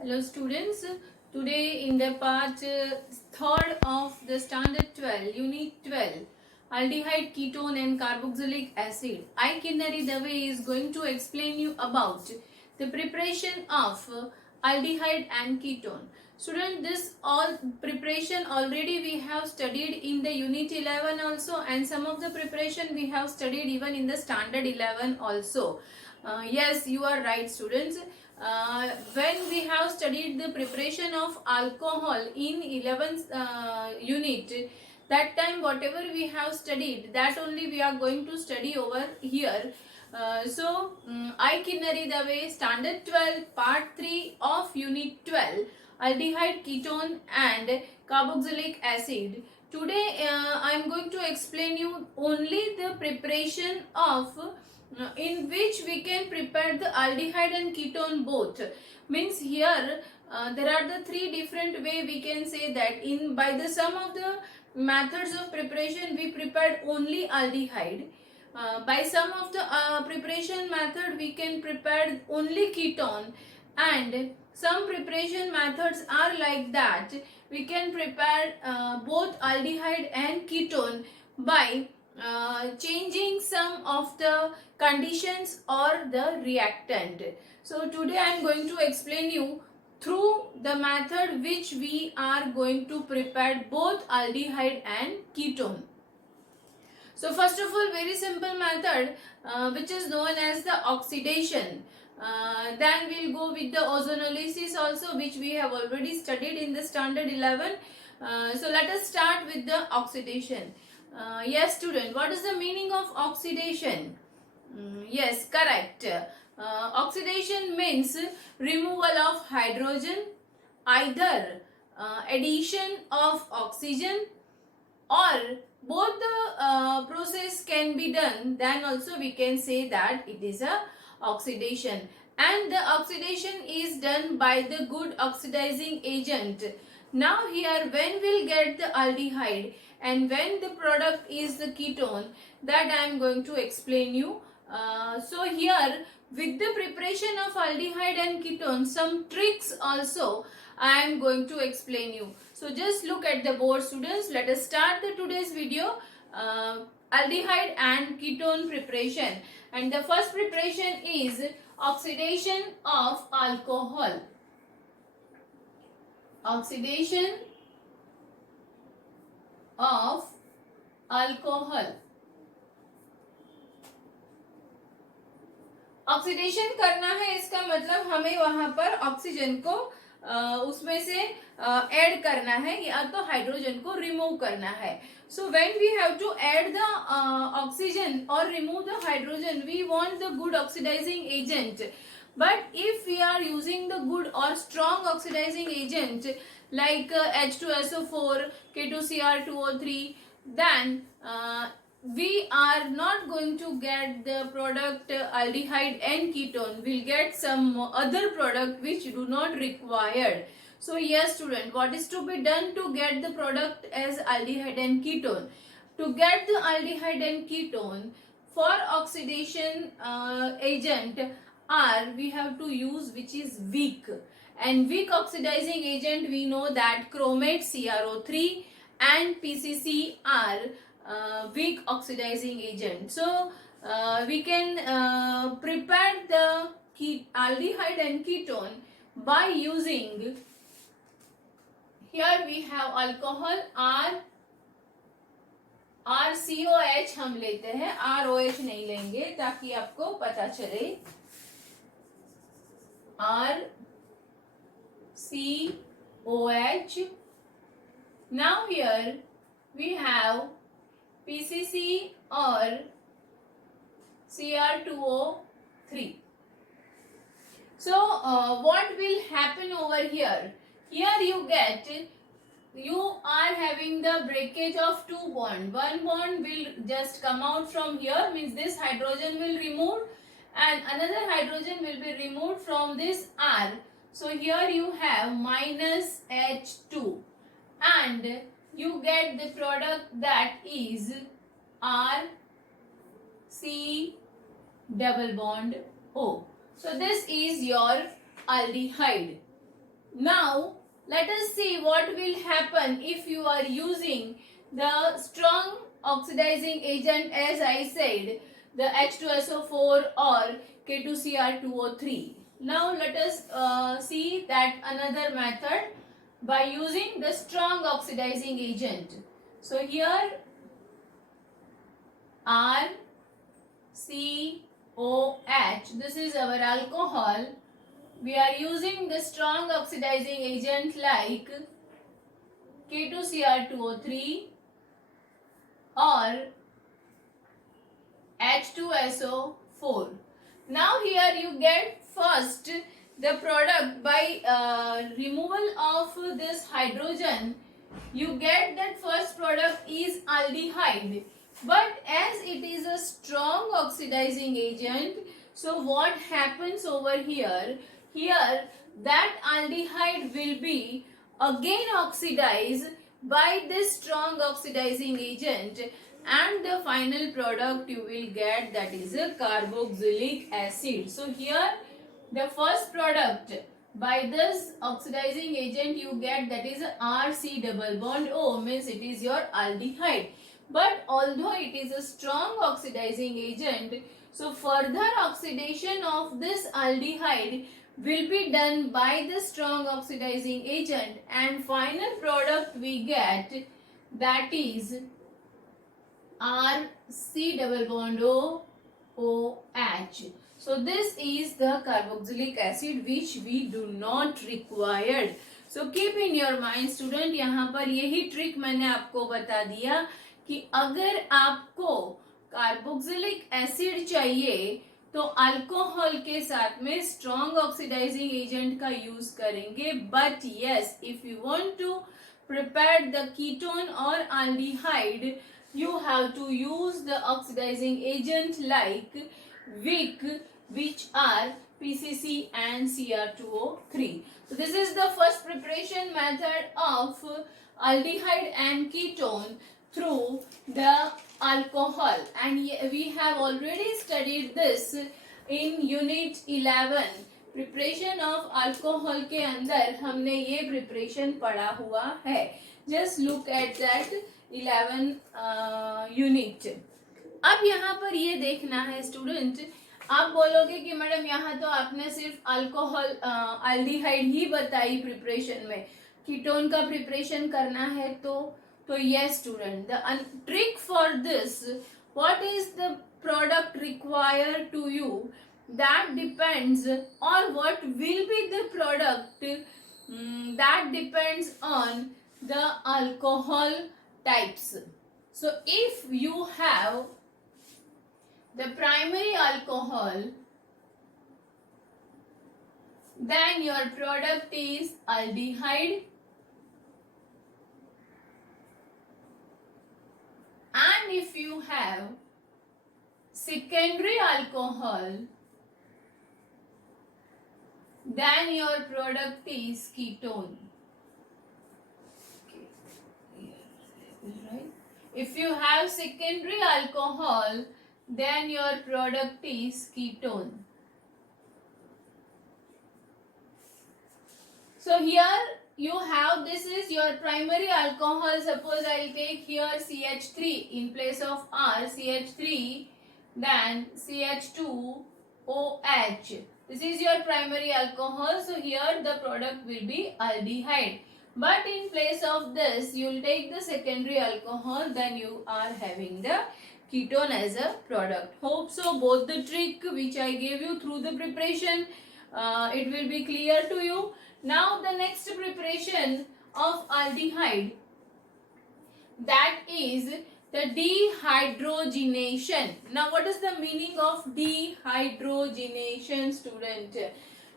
Hello students, today in the part 3rd of the standard 12, unit 12, aldehyde, ketone and carboxylic acid, I Kinnari Dave is going to explain you about the preparation of aldehyde and ketone. Student, this all preparation already we have studied in the unit 11 also, and some of the preparation we have studied even in the standard 11 also. Yes, you are right students. When we have studied the preparation of alcohol in 11th unit, that time whatever we have studied, that only we are going to study over here. I Kinnari Dave standard 12 part 3 of unit 12, aldehyde, ketone and carboxylic acid. Today I am going to explain you only the preparation of in which we can prepare the aldehyde and ketone both. Means here there are the three different way we can say that in by the sum of the methods of preparation we prepared only aldehyde. By some of the preparation method we can prepare only ketone, and some preparation methods are like that we can prepare both aldehyde and ketone by changing some of the conditions or the reactant. So today I am going to explain you through the method which we are going to prepare both aldehyde and ketone. So first of all, very simple method which is known as the oxidation. Then we'll go with the ozonolysis also, which we have already studied in the standard 11. So let us start with the oxidation. Yes student, what is the meaning of oxidation? Yes, correct. Oxidation means removal of hydrogen, either addition of oxygen, or both the process can be done, then also we can say that it is a oxidation. And the oxidation is done by the good oxidizing agent. Now here when we'll get the aldehyde and when the product is the ketone, that I am going to explain you. So here with the preparation of aldehyde and ketone, some tricks also I am going to explain you. So just look at the board students. Let us start the today's video. Aldehyde and ketone preparation. And the first preparation is oxidation of alcohol. Oxidation of alcohol. Oxidation करना है इसका मतलब हमें वहां पर oxygen को उसमें से ऐड करना है या तो हाइड्रोजन को रिमूव करना है. So when we have to add the oxygen और remove the hydrogen, we want the good oxidising agent. But if we are using the good or strong oxidizing agent like H2SO4, K2Cr2O3, then we are not going to get the product aldehyde and ketone. We'll get some other product which do not required. So yes student, what is to be done to get the product as aldehyde and ketone? To get the aldehyde and ketone, for oxidation agent R we have to use which is weak, and weak oxidizing agent we know that chromate CrO3 and PCC are weak oxidizing agent. So we can prepare the aldehyde and ketone by using, here we have alcohol RCOH हम लेते हैं, ROH नहीं लेंगे ताकि आपको पता चले. RCOH. Now here we have PCC or Cr2O3. So what will happen over here? Here you are having the breakage of two bonds. One bond will just come out from here, means this hydrogen will remove, and another hydrogen will be removed from this R. So here you have minus H2 and you get the product that is R C double bond O. So this is your aldehyde. Now let us see what will happen if you are using the strong oxidizing agent, as I said, the H2SO4 or K2Cr2O3. Now let us see that another method by using the strong oxidizing agent. So here RCOH, this is our alcohol. We are using the strong oxidizing agent like K2Cr2O3 or H2SO4. Now here you get first the product by removal of this hydrogen. You get that first product is aldehyde, but as it is a strong oxidizing agent, so what happens over here? Here that aldehyde will be again oxidized by this strong oxidizing agent, and the final product you will get, that is a carboxylic acid. So here the first product by this oxidizing agent you get, that is RC double bond O, means it is your aldehyde. But although it is a strong oxidizing agent, so further oxidation of this aldehyde will be done by the strong oxidizing agent, and final product we get, that is RC double bond O OH. So this is the carboxylic acid which we do not required. So keep in your mind student, यहाँ पर यही trick मैंने आपको बता दिया कि अगर आपको कार्बोक्सिलिक एसिड चाहिए तो अल्कोहल के साथ में स्ट्रॉन्ग ऑक्सीडाइजिंग एजेंट का यूज करेंगे. But yes, if you want to prepare the ketone or aldehyde, you have to use the oxidizing agent like Vic, which are PCC and Cr2O3. So this is the first preparation method of aldehyde and ketone through the alcohol, and we have already studied this in unit 11. Preparation of alcohol के अंदर हमने ये preparation पढ़ा हुआ है. Just look at that 11 unit. अब यहाँ पर ये देखना है स्टूडेंट, आप बोलोगे कि मैडम यहाँ तो आपने सिर्फ अल्कोहल एल्डिहाइड ही बताई प्रिपरेशन में, कीटोन का प्रिपरेशन करना है तो yes student, the trick for this, what is the product required to you, that depends, or what will be the product, that depends on the alcohol types. So if you have the primary alcohol, then your product is aldehyde, and if you have secondary alcohol, then your product is ketone. Okay. Right? If you have secondary alcohol, then your product is ketone. So here you have, this is your primary alcohol. Suppose I will take here CH3 in place of R, CH3, then CH2OH. This is your primary alcohol, so here the product will be aldehyde. But in place of this, you will take the secondary alcohol, then you are having the ketone as a product. Hope so both the trick which I gave you through the preparation, it will be clear to you. Now the next preparation of aldehyde, that is the dehydrogenation. Now what is the meaning of dehydrogenation student?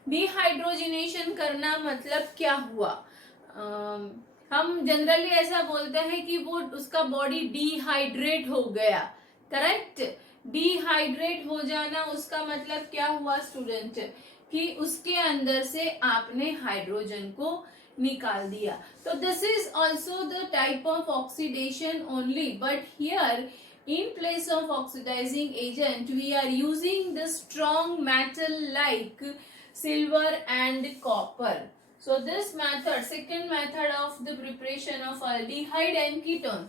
Dehydrogenation करना मतलब क्या हुआ? हम generally ऐसा बोलते हैं कि वो उसका बॉडी डिहाइड्रेट हो गया. करेक्ट? डिहाइड्रेट हो जाना उसका मतलब क्या हुआ स्टूडेंट? कि उसके अंदर से आपने हाइड्रोजन को निकाल दिया. तो this is also the type of oxidation only, but here in place of oxidizing agent we are using the strong metal like silver and copper. So this method, second method of the preparation of aldehyde and ketone.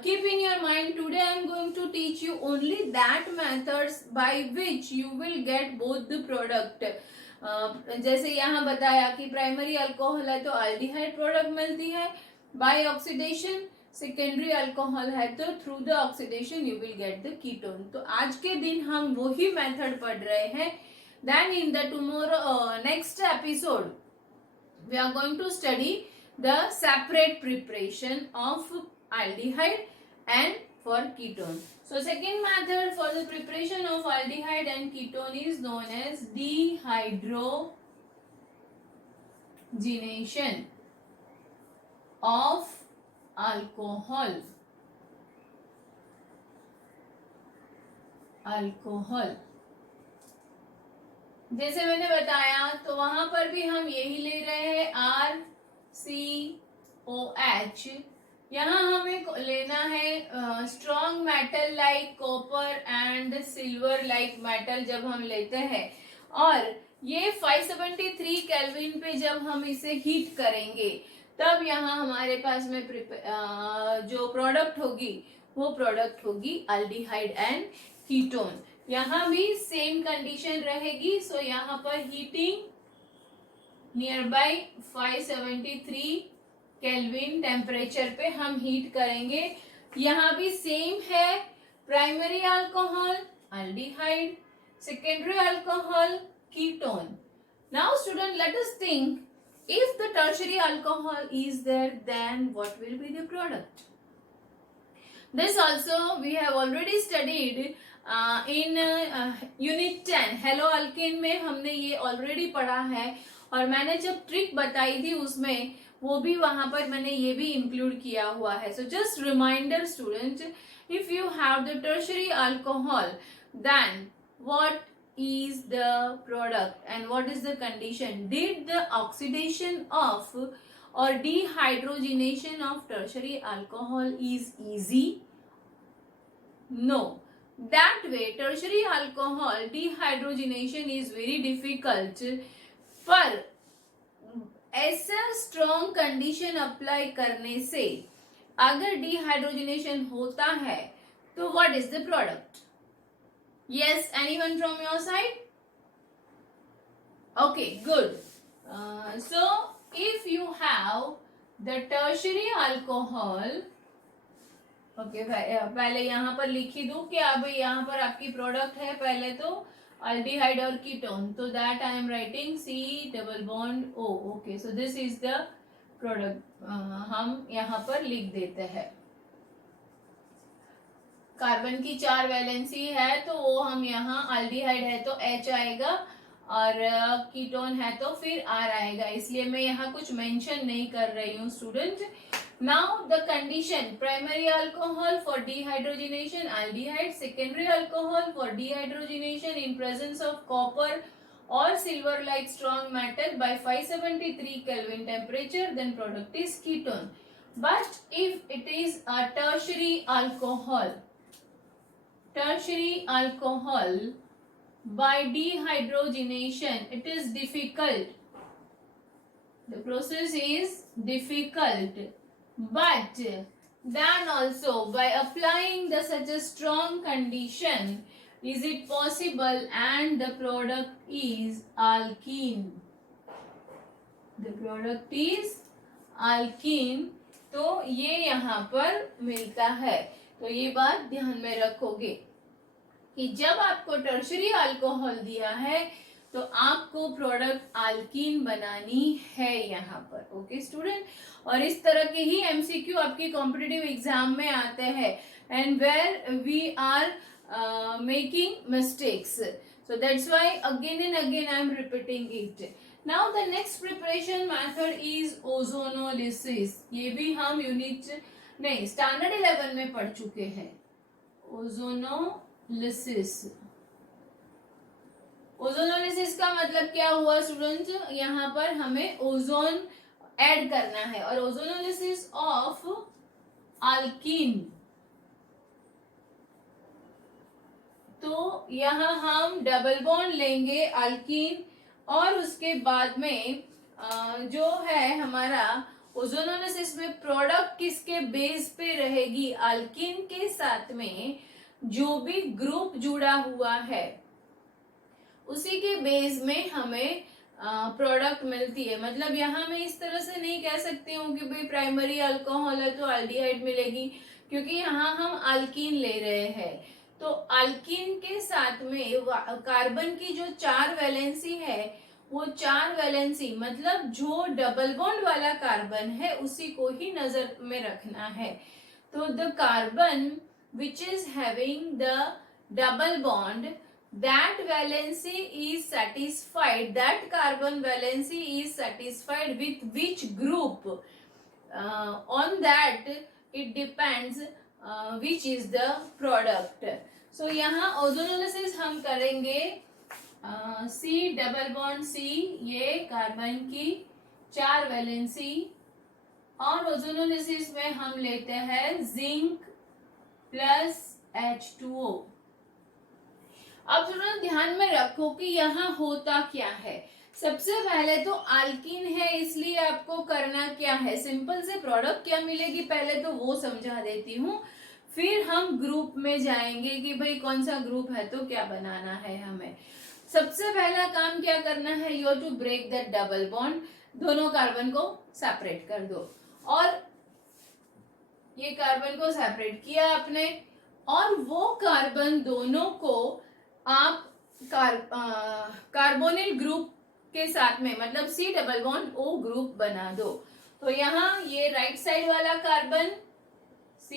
Keep in your mind, today I am going to teach you only that methods by which you will get both the product. जैसे यहाँ बताया कि primary alcohol है तो aldehyde product मिलती है bye oxidation, secondary alcohol है तो through the oxidation you will get the ketone. तो आज के दिन हम वही मेथड पढ़ रहे हैं. Then in the tomorrow next episode we are going to study the separate preparation of aldehyde and for ketone. So second method for the preparation of aldehyde and ketone is known as dehydrogenation of alcohol. जैसे मैंने बताया तो वहां पर भी हम यही ले रहे हैं RCOH. यहाँ हमें लेना है strong metal like copper and silver like metal जब हम लेते हैं, और ये 573 केल्विन पे जब हम इसे हीट करेंगे तब यहाँ हमारे पास में जो प्रोडक्ट होगी वो प्रोडक्ट होगी अल्डिहाइड एंड कीटोन. यहाँ भी सेम कंडीशन रहेगी. सो यहाँ पर heating near by 573 kelvin temperature पे हम हीट करेंगे. यहाँ भी सेम है, primary alcohol aldehyde, secondary alcohol ketone. Now student, let us think, if the tertiary alcohol is there, then what will be the product? This also we have already studied in unit 10 hello alkane में हमने ये already पढ़ा है, और मैंने जब trick बताई थी उसमें वो भी वहां पर मैंने ये भी इंक्लूड किया हुआ है. So just reminder student, if you have the tertiary alcohol then what is the product and what is the condition? Did the oxidation of or dehydrogenation of tertiary alcohol is easy? No. That way tertiary alcohol dehydrogenation is very difficult. पर ऐसा strong condition apply करने से अगर dehydrogenation होता है तो what is the product? Yes, anyone from your side? Okay, good. So if you have the tertiary alcohol, okay, पहले यहाँ पर लिख ही दूं कि अब यहाँ पर आपकी प्रोडक्ट है पहले तो अल्डिहाइड और कीटोन, तो that I am writing C double bond O. Okay, so this is the product. हम यहाँ पर लिख देते हैं. कार्बन की 4 वैलेंसी है तो वो हम यहाँ, अल्डिहाइड है तो H आएगा और कीटोन है तो फिर R आएगा, इसलिए मैं यहाँ कुछ मेंशन नहीं कर रही हूँ student. Now the condition, primary alcohol for dehydrogenation aldehyde, secondary alcohol for dehydrogenation in presence of copper or silver like strong metal by 573 Kelvin temperature, then product is ketone. But if it is a tertiary alcohol by dehydrogenation, it is difficult. The process is difficult, but then also by applying the such a strong condition, is it possible, and the product is alkene. The product is alkene. तो ये यहाँ पर मिलता है. तो ये बात ध्यान में रखोगे कि जब आपको टर्शियरी अल्कोहल दिया है तो आपको प्रोडक्ट अल्कीन बनानी है यहाँ पर. ओके स्टूडेंट, और इस तरह के ही एमसीक्यू आपकी कॉम्पिटिटिव एग्जाम में आते हैं, and where we are making mistakes. So that's why again and again I am repeating it. Now the next preparation method is ozonolysis. ये भी हम यूनिट नहीं स्टैंडर्ड 11 में पढ़ चुके हैं. ओजोनोलिसिस. ओजोनोलिसिस का मतलब क्या हुआ स्टूडेंट्स, यहाँ पर हमें ओजोन ऐड करना है, और ओजोनोलिसिस ऑफ अल्कीन. तो यहाँ हम डबल बॉन्ड लेंगे अल्कीन, और उसके बाद में जो है हमारा ओजोनोलिसिस में प्रोडक्ट किसके बेस पे रहेगी, अल्किन के साथ में जो भी ग्रुप जुड़ा हुआ है उसी के बेस में हमें प्रोडक्ट मिलती है। मतलब यहाँ मैं इस तरह से नहीं कह सकती हूँ कि भाई प्राइमरी अल्कोहल है तो एल्डिहाइड मिलेगी, क्योंकि यहाँ हम अल्कीन ले रहे हैं। तो अल्कीन के साथ में कार्बन की जो 4 वैलेंसी है वो 4 वैलेंसी मतलब जो डबल बॉन्ड वाला कार्बन है उसी को ही नजर में रखना है। तो the carbon which is having the double bond, that valency is satisfied, that carbon valency is satisfied with which group, on that it depends which is the product. So यहाँ ओजोनोलिसिस हम करेंगे C डबल बॉन्ड C, ये carbon की 4 valency, और ozonolysis में हम लेते हैं जिंक प्लस H2O। अब थोड़ा ध्यान में रखो कि यहाँ होता क्या है। सबसे पहले तो अल्कीन है, इसलिए आपको करना क्या है, सिंपल से प्रोडक्ट क्या मिलेगी पहले तो वो समझा देती हूँ, फिर हम ग्रुप में जाएंगे कि भाई कौन सा ग्रुप है तो क्या बनाना है हमें। सबसे पहला काम क्या करना है, you to break the double bond, दोनों कार्बन को सेपरेट कर दो, और ये कार्बन को सेपरेट किया आपने, और वो कार्बन दोनों को आप कार्बोनिल ग्रुप के साथ में मतलब C double bond O group बना दो। तो यहाँ ये राइट साइड वाला कार्बन C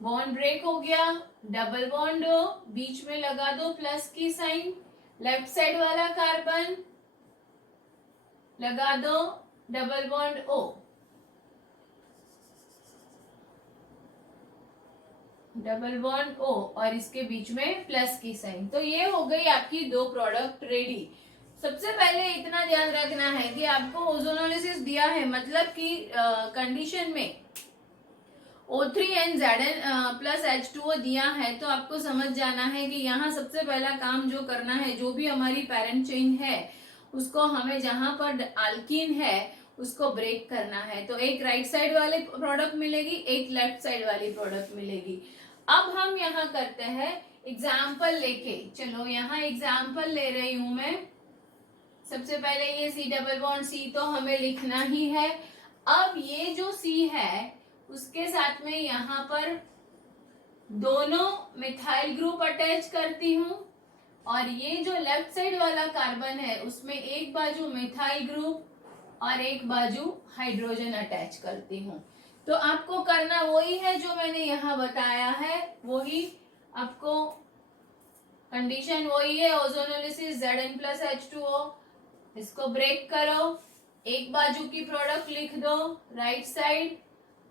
बॉन्ड ब्रेक हो गया, डबल बॉन्ड O बीच में लगा दो प्लस की साइन, लेफ्ट साइड वाला कार्बन लगा दो double bond O, double bond O और इसके बीच में प्लस की साइन। तो ये हो गई आपकी 2 प्रोडक्ट रेडी। सबसे पहले इतना ध्यान रखना है कि आपको ओजोनोलिसिस दिया है, मतलब कि कंडीशन में O3 प्लस H2O दिया है, तो आपको समझ जाना है कि यहाँ सबसे पहला काम जो करना है, जो भी हमारी पैरेंट चेन है उसको हमें जहां पर अल्कीन है उसको ब्रेक करना है। तो एक राइट साइड वाली प्रोडक्ट मिलेगी, एक लेफ्ट साइड वाली प्रोडक्ट मिलेगी। अब हम यहाँ करते हैं एग्जाम्पल लेके, चलो यहाँ एग्जाम्पल ले रही हूं मैं। सबसे पहले ये C डबल बॉन्ड C तो हमें लिखना ही है। अब ये जो C है उसके साथ में यहाँ पर दोनों मिथाइल ग्रुप अटैच करती हूँ, और ये जो लेफ्ट साइड वाला कार्बन है उसमें एक बाजू मिथाइल ग्रुप और एक बाजू हाइड्रोजन अटैच करती हूँ। तो आपको करना वही है जो मैंने यहाँ बताया है, वही आपको कंडीशन वही है, ओजोनोलिसिस Zn प्लस H2O, इसको ब्रेक करो, एक बाजू की प्रोडक्ट लिख दो राइट साइड,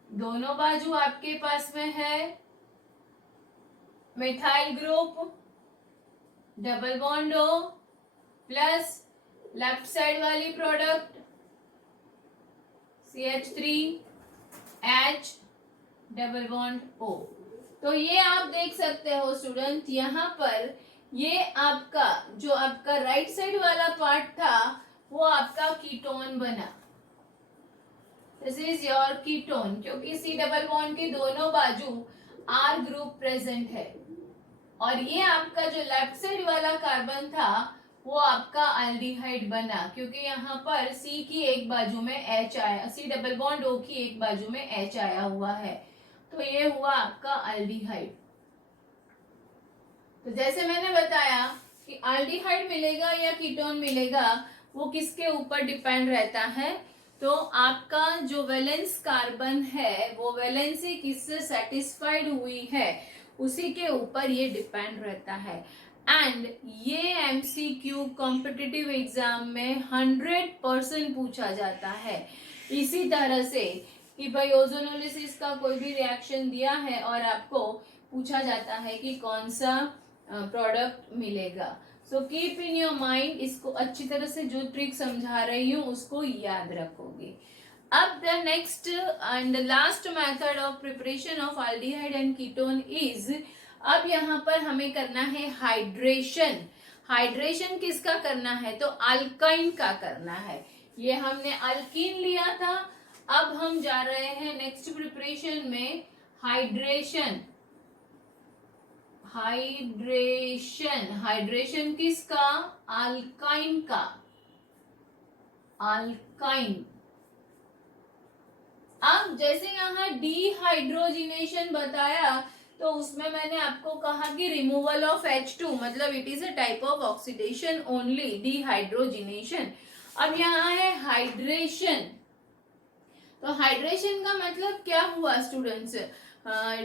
दोनों बाजू आपके पास में है methyl group double bond O plus left side वाली product CH3H double bond O। तो ये आप देख सकते हो स्टूडेंट, यहाँ पर ये आपका जो आपका राइट साइड वाला पार्ट था वो आपका कीटोन बना, दिस इज योर कीटोन, क्योंकि C डबल बॉन्ड के दोनों बाजू R ग्रुप प्रेजेंट है, और ये आपका जो लेफ्ट साइड वाला कार्बन था वो आपका एल्डिहाइड बना, क्योंकि यहाँ पर C की एक बाजू में H आया, C डबल बॉन्ड O की एक बाजू में H आया हुआ है, तो ये हुआ आपका एल्डिहाइड। तो जैसे मैंने बताया कि एल्डिहाइड मिलेगा या कीटोन मिलेगा वो किसके ऊपर डिपेंड रहता है, तो आपका जो वैलेंस कार्बन है वो वैलेंसी किससे सेटिस्फाइड हुई है उसी के ऊपर ये डिपेंड रहता है। एंड ये MCQ कॉम्पिटिटिव एग्जाम में 100% पूछा जाता है इसी तरह से कि भाई ओजोनोलिसिस का कोई भी रिएक्शन दिया है और आपको पूछा जाता है कि कौन सा प्रोडक्ट मिलेगा। So keep in your mind, इसको अच्छी तरह से जो ट्रिक समझा रही हूँ उसको याद रखोगे। अब the next and last method of preparation of aldehyde and ketone is, अब यहाँ पर हमें करना है हाइड्रेशन। हाइड्रेशन किसका करना है, तो अल्काइन का करना है। ये हमने अल्कीन लिया था, अब हम जा रहे हैं नेक्स्ट प्रिपरेशन में हाइड्रेशन। हाइड्रेशन किसका, अल्काइन का, अल्काइन। अब जैसे यहाँ डिहाइड्रोजिनेशन बताया, तो उसमें मैंने आपको कहा कि रिमूवल ऑफ H2, मतलब it is a type of oxidation only, dehydrogenation. अब यहाँ है हाइड्रेशन। तो हाइड्रेशन का मतलब क्या हुआ स्टूडेंट्स,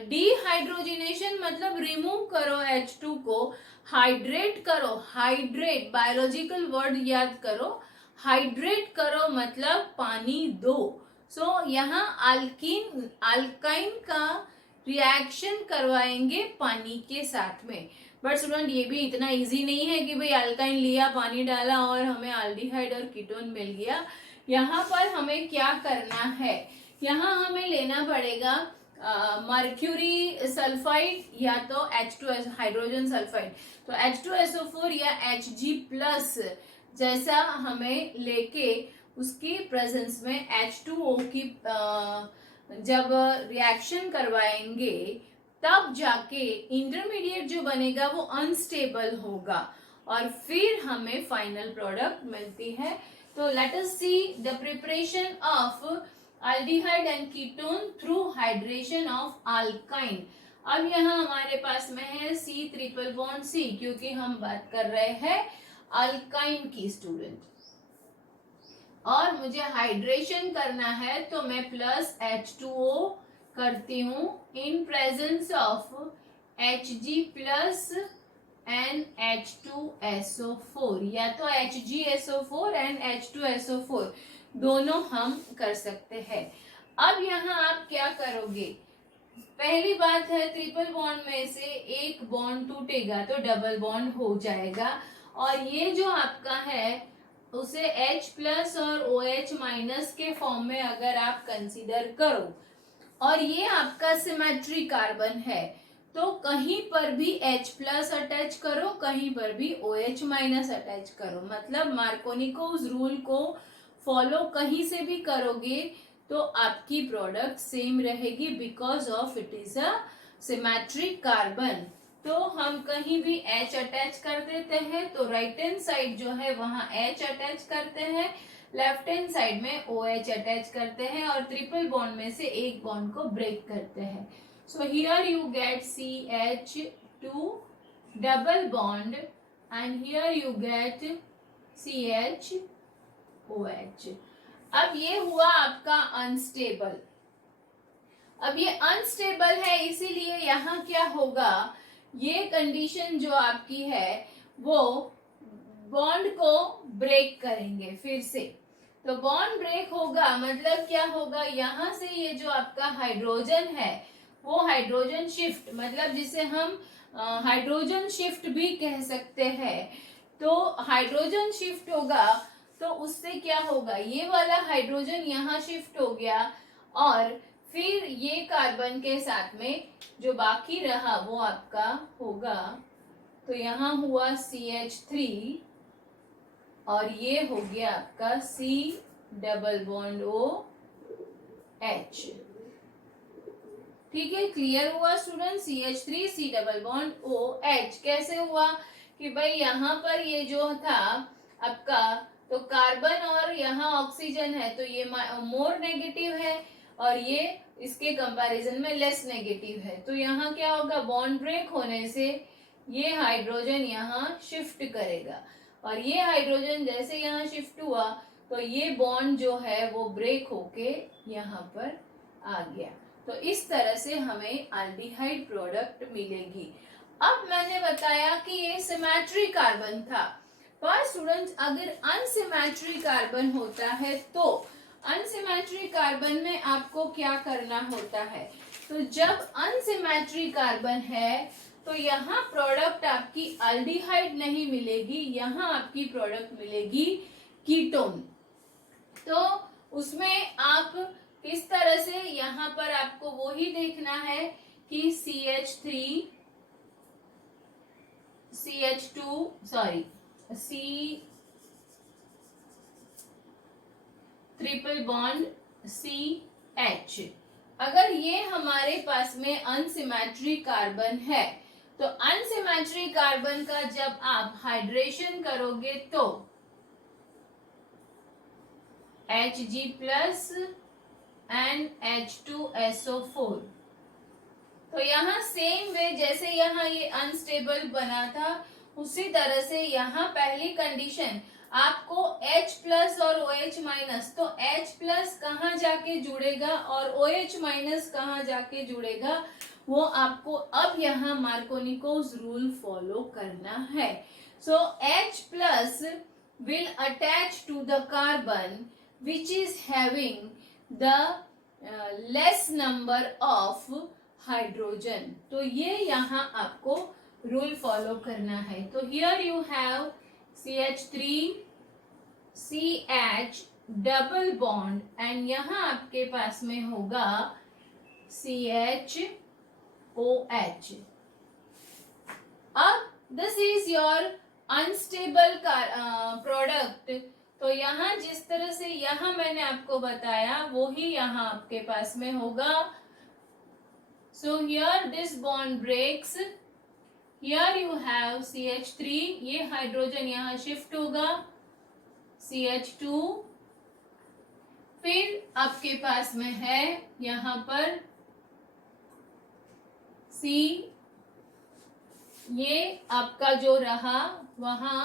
डिहाइड्रोजिनेशन मतलब रिमूव करो H2 को, हाइड्रेट करो, हाइड्रेट बायोलॉजिकल वर्ड याद करो, हाइड्रेट करो मतलब पानी दो। सो यहाँ अल्काइन का रिएक्शन करवाएंगे पानी के साथ में। बट स्टूडेंट ये भी इतना इजी नहीं है कि भाई अल्काइन लिया, पानी डाला और हमें एल्डिहाइड और कीटोन मिल गया। यहाँ पर हमें क्या करना है, यहाँ हमें लेना पड़ेगा मर्क्यूरी सल्फाइड या तो H2 हाइड्रोजन सल्फाइड, तो H2SO4 या Hg+ जैसा हमें लेके उसकी प्रेजेंस में H2O की जब रिएक्शन करवाएंगे तब जाके इंटरमीडिएट जो बनेगा वो अनस्टेबल होगा और फिर हमें फाइनल प्रोडक्ट मिलती है। तो let us see the preparation of aldehyde and ketone through hydration of alkyne। अब यहाँ हमारे पास में है C ट्रिपल बॉन्ड C, क्योंकि हम बात कर रहे हैं अल्काइन की स्टूडेंट, और मुझे हाइड्रेशन करना है तो मैं प्लस H2O करती हूँ in presence of Hg+ and H2SO4, या तो HgSO4 एंड H2SO4 दोनों हम कर सकते हैं। अब यहाँ आप क्या करोगे, पहली बात है ट्रिपल बॉन्ड में से एक बॉन्ड टूटेगा तो डबल बॉन्ड हो जाएगा, और ये जो आपका है उसे H+ और OH- के फॉर्म में अगर आप कंसीडर करो, और ये आपका सिमेट्री कार्बन है, तो कहीं पर भी H+ अटैच करो, कहीं पर भी OH- अटैच करो, मतलब मार्कोनिकोस रूल को फॉलो कहीं से भी करोगे तो आपकी प्रोडक्ट सेम रहेगी, because of it is a symmetric carbon. तो हम कहीं भी H अटैच कर देते हैं तो राइट हैंड साइड जो है वहां H अटैच करते हैं, लेफ्ट हैंड साइड में OH अटैच करते हैं, और ट्रिपल बॉन्ड में से एक बॉन्ड को ब्रेक करते हैं। So here you get CH2 double bond and here you get CHOH। अब ये हुआ आपका अनस्टेबल। अब ये अनस्टेबल है, इसीलिए यहाँ क्या होगा, ये कंडीशन जो आपकी है वो बॉन्ड को ब्रेक करेंगे फिर से। तो बॉन्ड ब्रेक होगा मतलब क्या होगा, यहाँ से ये जो आपका हाइड्रोजन है वो हाइड्रोजन शिफ्ट, मतलब जिसे हम हाइड्रोजन शिफ्ट भी कह सकते हैं, तो हाइड्रोजन शिफ्ट होगा तो उससे क्या होगा, ये वाला हाइड्रोजन यहाँ शिफ्ट हो गया और फिर ये कार्बन के साथ में जो बाकी रहा वो आपका होगा, तो यहाँ हुआ CH3 और ये हो गया आपका C डबल बॉन्ड OH। ठीक है, क्लियर हुआ student, CH3 C double bond OH कैसे हुआ कि भाई यहाँ पर ये जो था आपका, तो कार्बन और यहाँ ऑक्सीजन है तो ये मोर नेगेटिव है और ये इसके कंपैरिजन में लेस नेगेटिव है, तो यहाँ क्या होगा, बॉन्ड ब्रेक होने से ये हाइड्रोजन यहाँ शिफ्ट करेगा, और ये हाइड्रोजन जैसे यहाँ शिफ्ट हुआ तो ये बॉन्ड जो है वो ब्रेक होके यहाँ पर आ गया। तो इस तरह से हमें एल्डिहाइड प्रोडक्ट मिलेगी। अब मैंने बताया कि ये सिमेट्री कार्बन था, पर स्टूडेंट्स अगर अनसिमेट्री कार्बन होता है तो अनसिमेट्री कार्बन में आपको क्या करना होता है, तो जब अनसिमेट्री कार्बन है तो यहाँ प्रोडक्ट आपकी एल्डिहाइड नहीं मिलेगी, यहाँ आपकी प्रोडक्ट मिलेगी कीटोन। तो उसमें आप किस तरह से, यहाँ पर आपको वो ही देखना है कि CH3 CH2 sorry C triple bond CH। अगर ये हमारे पास में अनसिमेट्री कार्बन है तो अनसिमेट्री कार्बन का जब आप हाइड्रेशन करोगे तो Hg प्लस एंड H2SO4। तो यहाँ सेम वे जैसे यहाँ ये अनस्टेबल बना था उसी तरह से यहाँ पहली कंडीशन आपको H प्लस और OH माइनस, तो H प्लस कहाँ जाके जुड़ेगा और OH माइनस कहाँ जाके जुड़ेगा वो आपको अब यहाँ मार्कोनिकोस रूल फॉलो करना है। सो H plus will attach to the carbon which is having the less number of hydrogen. तो ये यहाँ आपको रूल फॉलो करना है। तो here you have CH3 CH double bond and यहाँ आपके पास में होगा CHOH। अब this is your unstable product. तो यहाँ जिस तरह से यहाँ मैंने आपको बताया वो ही यहाँ आपके पास में होगा। So here this bond breaks. Here you have CH3, ये हाइड्रोजन यहाँ शिफ्ट होगा CH2, फिर आपके पास में है यहाँ पर C, ये आपका जो रहा वहाँ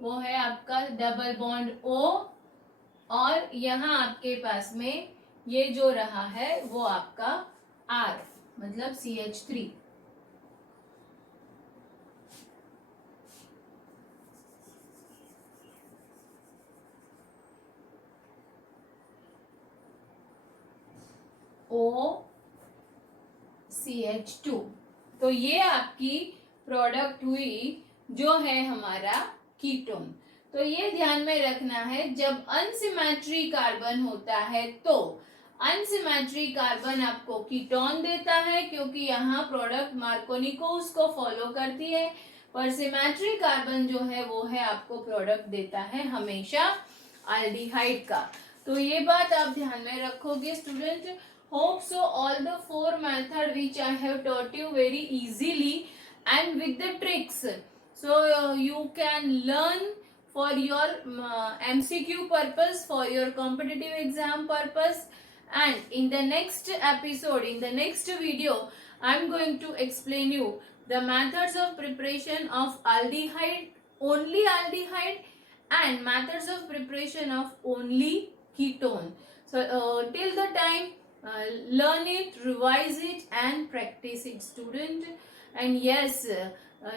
वो है आपका डबल बॉन्ड O, और यहाँ आपके पास में ये जो रहा है वो आपका R मतलब CH3। OCH2। तो ये आपकी प्रोडक्ट हुई जो है हमारा कीटोन। तो ये ध्यान में रखना है जब अनसिमेट्री कार्बन होता है तो अनसिमेट्री कार्बन आपको कीटोन देता है क्योंकि यहाँ प्रोडक्ट मार्कोनिकोस को फॉलो करती है, पर सिमेट्री कार्बन जो है वो है आपको प्रोडक्ट देता है हमेशा एल्डिहाइड का। तो ये बात आप ध्यान में रखोगे student. Hope so all the 4 method which I have taught you very easily and with the tricks, so you can learn for your MCQ purpose, for your competitive exam purpose, and in the next episode, in the next video, I'm going to explain you the methods of preparation of aldehyde, only aldehyde, and methods of preparation of only ketone. So till the time learn it, revise it and practice it student. And yes,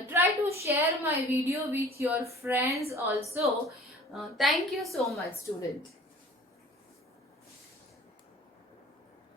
try to share my video with your friends also. Thank you so much student.